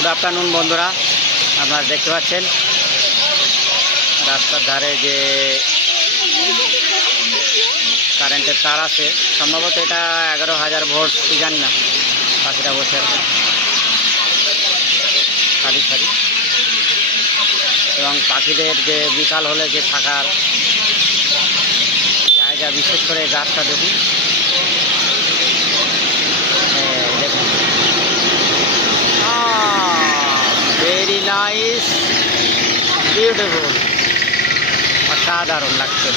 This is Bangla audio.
গুড আফটারনুন বন্ধুরা। আপনারা দেখতে পাচ্ছেন, রাস্তার ধারে যে কারেন্টের তার আছে, সম্ভবত এটা এগারো হাজার ভোল্ট, কি জানি না পাখিরা বসে আছে। সারি সারি এবং পাখিদের যে বিকাল হলে যে থাকার জায়গা, বিশেষ করে গাছটা দেখুন। বিউটিফুল অসাধারণ লাগছে।